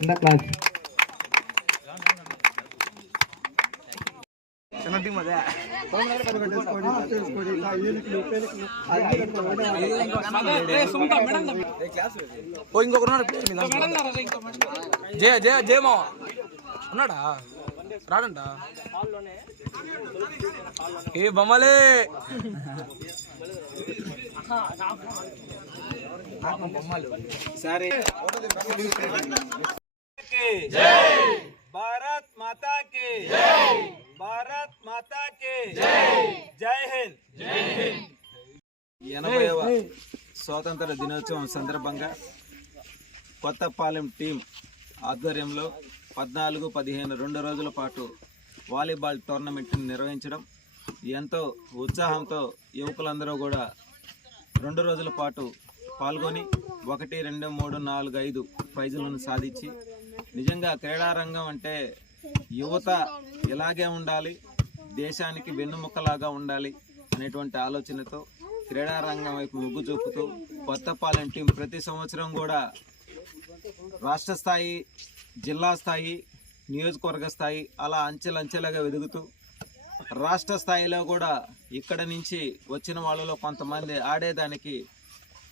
చిన్న క్లాస్ జయ జయ జయమా ఉన్నాడా రాడంట ఏ బొమ్మలే సరే భారత్ మాతా కి భారత్ మాతా కి జై హింద్ 80వ స్వాతంత్ర దినోత్సవం సందర్భంగా కొత్తపాలెం టీం ఆధ్వర్యంలో 14-15 2 రోజుల పాటు వాలీబాల్ టోర్నమెంట్ని నిర్వహించడం ఎంతో ఉత్సాహంతో యువకులందరూ కూడా 2 రోజుల పాటు పాల్గొని 1, 2, 3, 4, 5 ప్రైజులను సాధించి నిజంగా క్రీడారంగం అంటే యువత ఇలాగే ఉండాలి, దేశానికి వెన్నుముక్కలాగా ఉండాలి అనేటువంటి ఆలోచనతో క్రీడారంగం వైపు మొగ్గు చూపుతూ కొత్తపాలెం టీం ప్రతి సంవత్సరం కూడా రాష్ట్ర స్థాయి, జిల్లా స్థాయి, నియోజకవర్గ స్థాయి అలా అంచెలంచెలుగా ఎదుగుతూ రాష్ట్ర స్థాయిలో కూడా ఇక్కడ నుంచి వచ్చిన వాళ్ళలో కొంతమంది ఆడేదానికి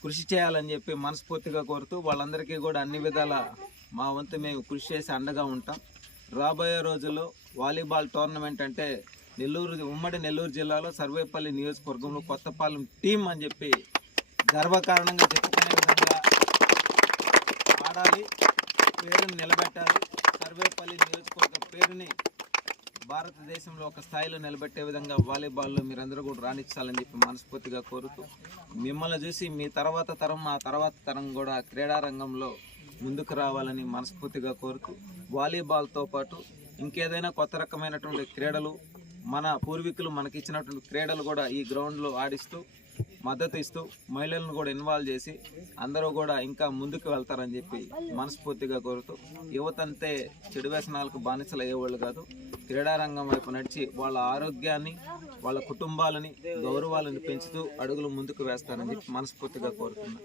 కృషి చేయాలని చెప్పి మనస్ఫూర్తిగా కోరుతూ వాళ్ళందరికీ కూడా అన్ని విధాల మా వంతు మేము కృషి చేసి అండగా ఉంటాం. రాబోయే రోజుల్లో వాలీబాల్ టోర్నమెంట్ అంటే ఉమ్మడి నెల్లూరు జిల్లాలో సర్వేపల్లి నియోజకవర్గంలో కొత్తపాలెం టీం అని చెప్పి గర్వకారణంగా చెప్పుకునే విధంగా ఆడాలి, పేరుని నిలబెట్టాలి. సర్వేపల్లి నియోజకవర్గ పేరుని భారతదేశంలో ఒక స్థాయిలో నిలబెట్టే విధంగా వాలీబాల్లో మీరందరూ కూడా రాణించాలని చెప్పి మనస్ఫూర్తిగా కోరుతూ మిమ్మల్ని చూసి మీ తర్వాత తరం, మా తర్వాత తరం కూడా క్రీడారంగంలో ముందుకు రావాలని మనస్ఫూర్తిగా కోరుతూ వాలీబాల్తో పాటు ఇంకేదైనా కొత్త రకమైనటువంటి క్రీడలు మన పూర్వీకులు మనకిచ్చినటువంటి క్రీడలు కూడా ఈ గ్రౌండ్లో ఆడిస్తూ మద్దతు ఇస్తూ మహిళలను కూడా ఇన్వాల్వ్ చేసి అందరూ కూడా ఇంకా ముందుకు వెళ్తారని చెప్పి మనస్ఫూర్తిగా కోరుతూ యువతంతే చెడు వ్యసనాలకు బానిసలు అయ్యేవాళ్ళు కాదు, క్రీడారంగం వైపు నడిచి వాళ్ళ ఆరోగ్యాన్ని, వాళ్ళ కుటుంబాలని, గౌరవాలను పెంచుతూ అడుగులు ముందుకు వేస్తారని చెప్పి మనస్ఫూర్తిగా కోరుతున్నాను.